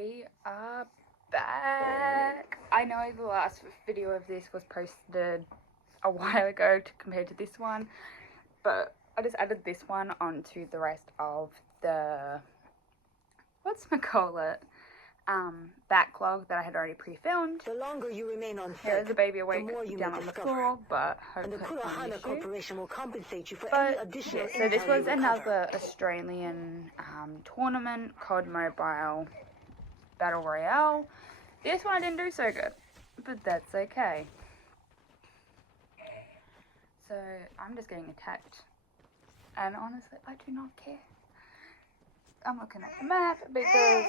We are back. I know the last video of this was posted a while ago compared to this one, but I just added this one onto the rest of the, backlog that I had already pre-filmed. The longer you remain on foot, There's a baby awake the more you down may on the discover. floor, but And the hopefully it's not an issue. Corporation will compensate you for But any additional yeah, so this intel was you recover. another Australian tournament, COD Mobile Battle Royale. This one I didn't do so good, but that's okay. So I'm just getting attacked, and honestly, I do not care. I'm looking at the map because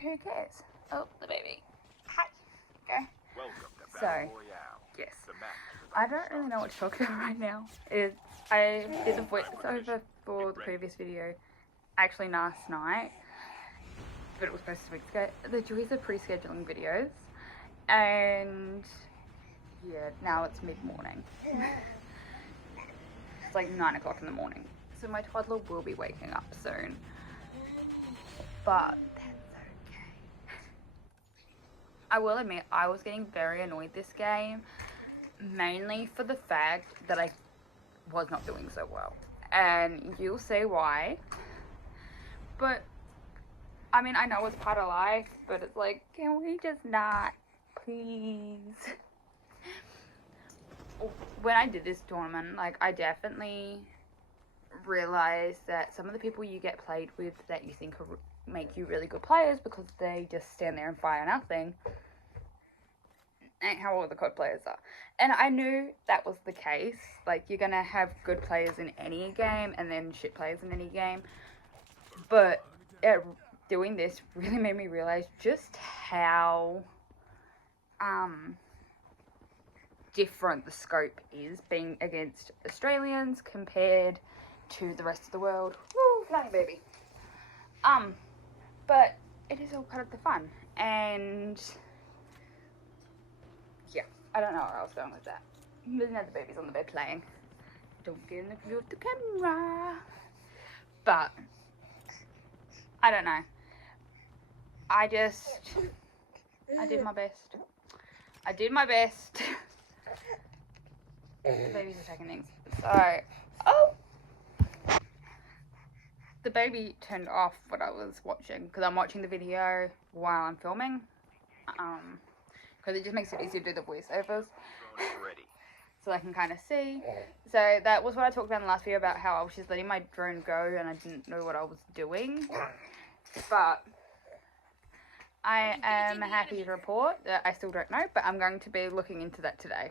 who cares? Oh, the baby. Hi. Okay. So, yes. I don't really know what to talk about right now. I did the voiceover for the previous video actually last night, but it was posted weeks ago. The joys of pre-scheduling videos, and yeah, now it's mid-morning. It's like 9 o'clock in the morning, so my toddler will be waking up soon, but that's okay. I will admit, I was getting very annoyed this game, mainly for the fact that I was not doing so well, and you'll see why. But I mean, I know it's part of life, but it's like, can we just not, please? When I did this tournament, like, I definitely realized that some of the people you get played with that you think make you really good players because they just stand there and fire nothing, ain't how all the COD players are. And I knew that was the case. Like, you're gonna have good players in any game and then shit players in any game. But doing this really made me realize just how different the scope is being against Australians compared to the rest of the world. Woo, flying baby. But it is all part of the fun, and yeah, I don't know where I was going with that. There's another baby's on the bed playing. Don't get in the view of the camera. But I don't know. I did my best. I did my best. The baby's attacking things. So, oh! The baby turned off what I was watching, because I'm watching the video while I'm filming. Because it just makes it easier to do the voiceovers. So I can kind of see. So that was what I talked about in the last video about how I was just letting my drone go and I didn't know what I was doing. But I am happy to report that I still don't know, but I'm going to be looking into that today.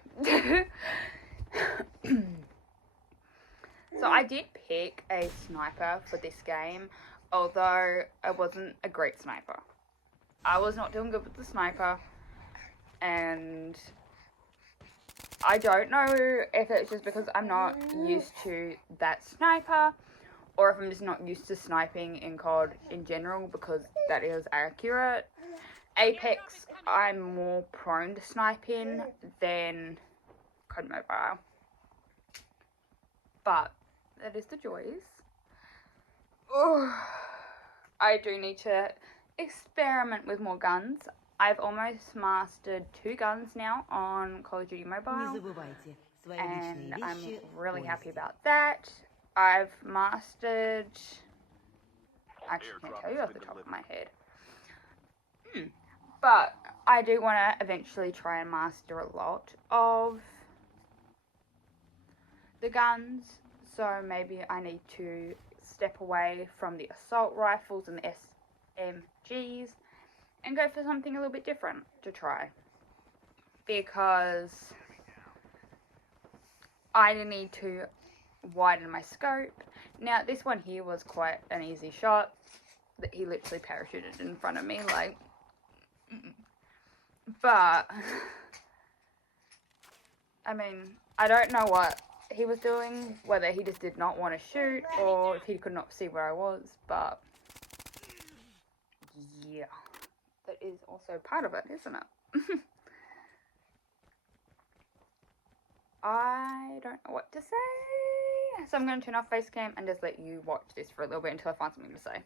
So I did pick a sniper for this game, although I wasn't a great sniper. I was not doing good with the sniper, and I don't know if it's just because I'm not used to that sniper, or if I'm just not used to sniping in COD in general, because that is accurate. Apex, I'm more prone to sniping than COD Mobile. But that is the joys. Ooh, I do need to experiment with more guns. I've almost mastered 2 guns now on Call of Duty Mobile, and I'm really happy about that. I've mastered, actually can't tell you off the top of my head, but I do want to eventually try and master a lot of the guns, so maybe I need to step away from the assault rifles and the SMGs and go for something a little bit different to try, because I need to widen my scope. Now this one here was quite an easy shot, that he literally parachuted in front of me, like, but I mean, I don't know what he was doing, whether he just did not want to shoot or if he could not see where I was, but yeah, that is also part of it, isn't it? I don't know what to say, so I'm going to turn off face cam and just let you watch this for a little bit until I find something to say.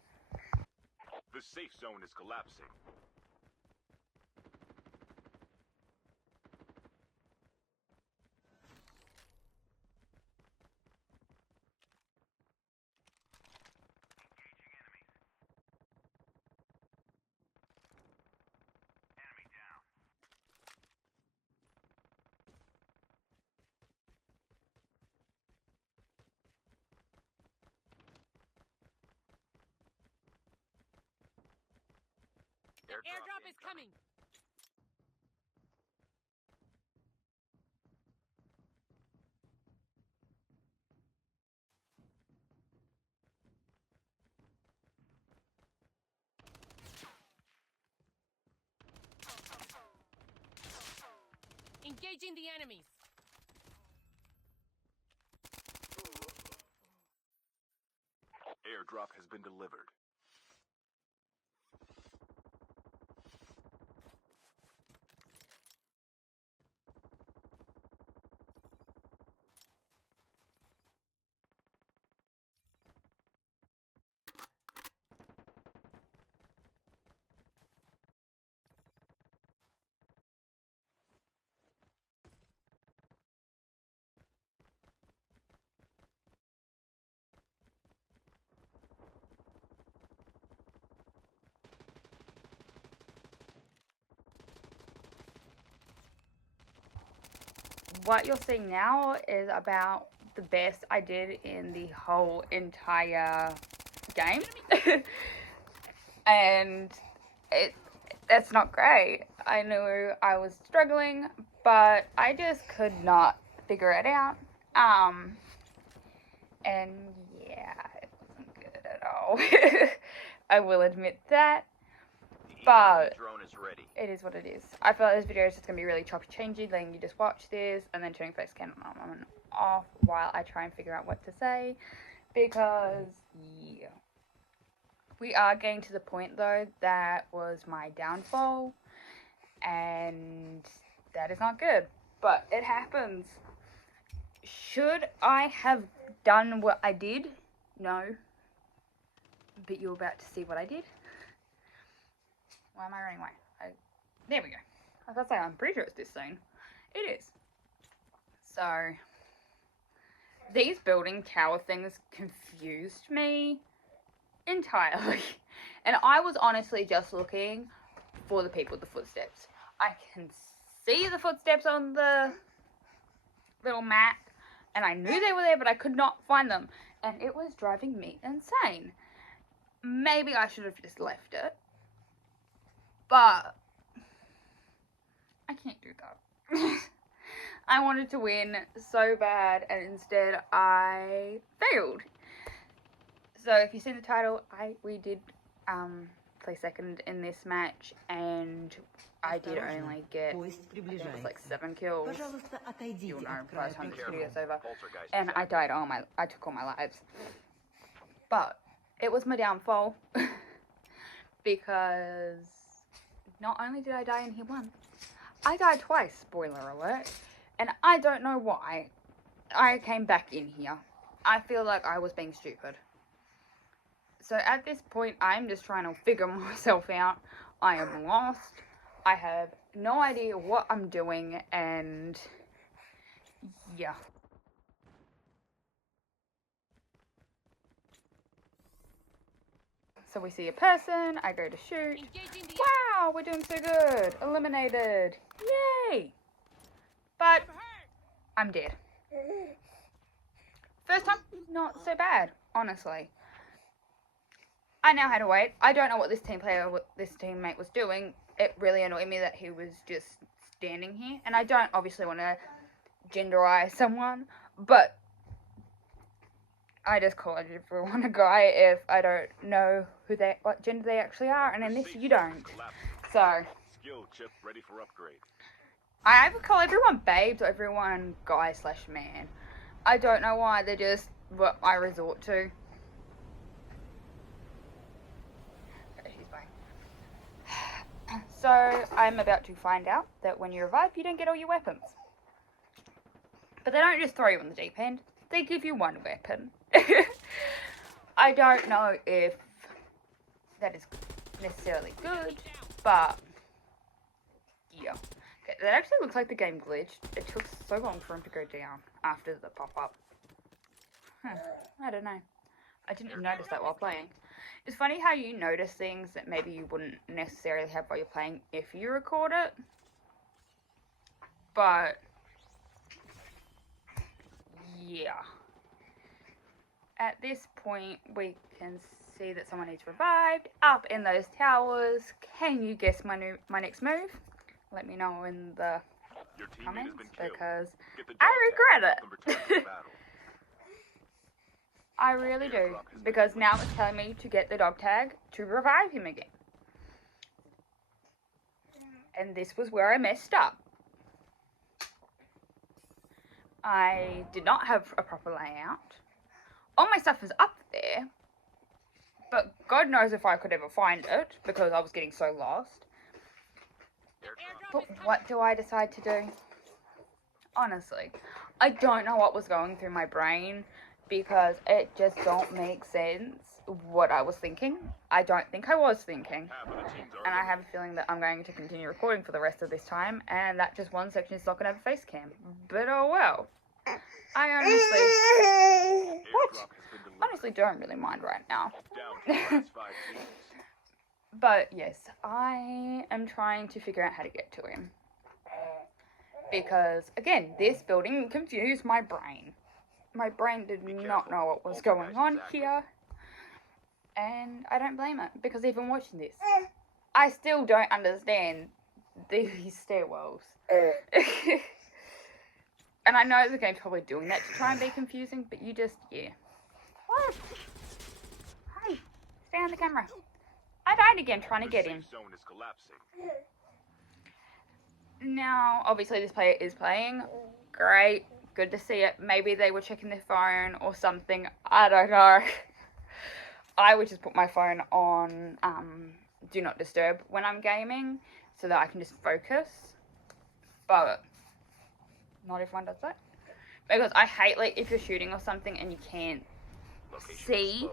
The safe zone is collapsing. Airdrop is coming. Engaging the enemies. Airdrop has been delivered. What you're seeing now is about the best I did in the whole entire game. And that's not great. I knew I was struggling, but I just could not figure it out. And yeah, it wasn't good at all. I will admit that. But drone is ready. it is what it is. I feel like this video is just going to be really choppy changey, letting you just watch this and then turning face cam on and off while I try and figure out what to say. Because, yeah. We are getting to the point, though, that was my downfall. And that is not good. But it happens. Should I have done what I did? No. But you're about to see what I did. Why am I running away? There we go. I was about to say, I'm pretty sure it's this soon. It is. So, these building tower things confused me entirely. And I was honestly just looking for the people with the footsteps. I can see the footsteps on the little map, and I knew they were there, but I could not find them. And it was driving me insane. Maybe I should have just left it. But I can't do that. I wanted to win so bad, and instead I failed. So if you've seen the title, we did play second in this match, and I did only get, I think it was like 7 kills. You'll know by the time this video is over. And I died I took all my lives. But it was my downfall. Because not only did I die in here once, I died twice, spoiler alert, and I don't know why I came back in here. I feel like I was being stupid. So at this point, I'm just trying to figure myself out. I am lost. I have no idea what I'm doing, and yeah. So we see a person, I go to shoot. Wow, we're doing so good. Eliminated. Yay. But I'm dead. First time, not so bad, honestly. I now had to wait. I don't know what this teammate was doing. It really annoyed me that he was just standing here. And I don't obviously want to genderize someone, but I just call everyone a guy if I don't know what gender they actually are, and in this you don't. So Skill chip ready for upgrade. I either call everyone babes or everyone guy/man. I don't know why, they're just what I resort to. Okay, she's fine. So I'm about to find out that when you revive, you don't get all your weapons. But they don't just throw you on the deep end. They give you one weapon. I don't know if that is necessarily good, but yeah. Okay, that actually looks like the game glitched. It took so long for him to go down after the pop-up. I don't know. I didn't notice that while playing. It's funny how you notice things that maybe you wouldn't necessarily have while you're playing if you record it. But yeah. At this point, we can see that someone is revived up in those towers. Can you guess my next move? Let me know in the Your teammate has comments been killed. because Get the dog I tag regret and return to the it. battle. I really do, because now it's telling me to get the dog tag to revive him again. And this was where I messed up. I did not have a proper layout. All my stuff is up there, but God knows if I could ever find it, because I was getting so lost. But what do I decide to do? Honestly, I don't know what was going through my brain, because it just don't make sense what I was thinking. I don't think I was thinking. And I have a feeling that I'm going to continue recording for the rest of this time, and that just one section is not going to have a face cam. But oh well. I honestly don't really mind right now. But yes, I am trying to figure out how to get to him. Because, again, this building confused my brain. My brain did not know what was going on here. And I don't blame it, because even watching this, I still don't understand these stairwells. And I know the game's probably doing that to try and be confusing, but you just, yeah. What? Hey, stay on the camera. I died again trying to get him. Zone is collapsing. Now, obviously this player is playing. Great. Good to see it. Maybe they were checking their phone or something. I don't know. I would just put my phone on do not disturb when I'm gaming so that I can just focus. But not everyone does that. Because I hate, like, if you're shooting or something and you can't see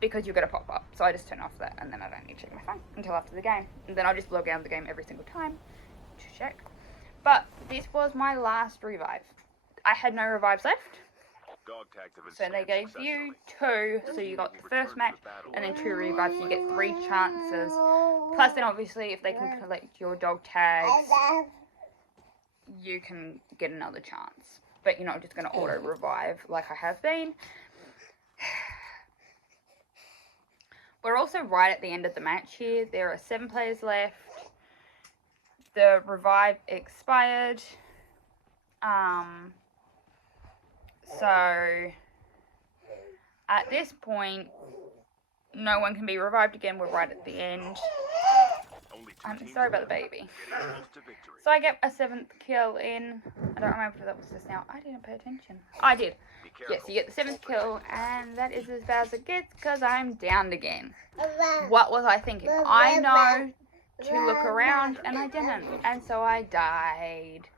because you're going to pop up. So I just turn off that and then I don't need to check my phone until after the game. And then I'll just log out of the game every single time to check. But this was my last revive. I had no revives left. Dog tags have been So they gave you 2, so you got the first match, and then 2 revives, so you get 3 chances. Plus then obviously if they can collect your dog tags, you can get another chance. But you're not just going to auto revive like I have been. We're also right at the end of the match here. There are 7 players left. The revive expired. So at this point, no one can be revived again. We're right at the end. I'm sorry about the baby. So I get a 7th kill in. I don't remember if that was just now. I didn't pay attention. I did. Yes, you get the 7th kill, and that is as bad as it gets because I'm downed again. What was I thinking? I know to look around, and I didn't. And so I died.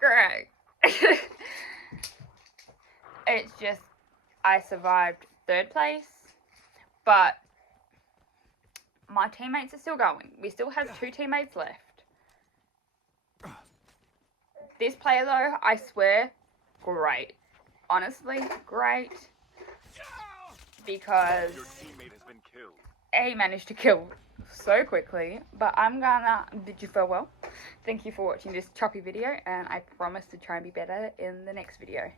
Great. It's just, I survived 3rd place, but my teammates are still going. We still have 2 teammates left. This player though, I swear, great. Honestly, great. Because Your teammate has been killed. he managed to kill so quickly, but I'm gonna bid you farewell. Thank you for watching this choppy video, and I promise to try and be better in the next video.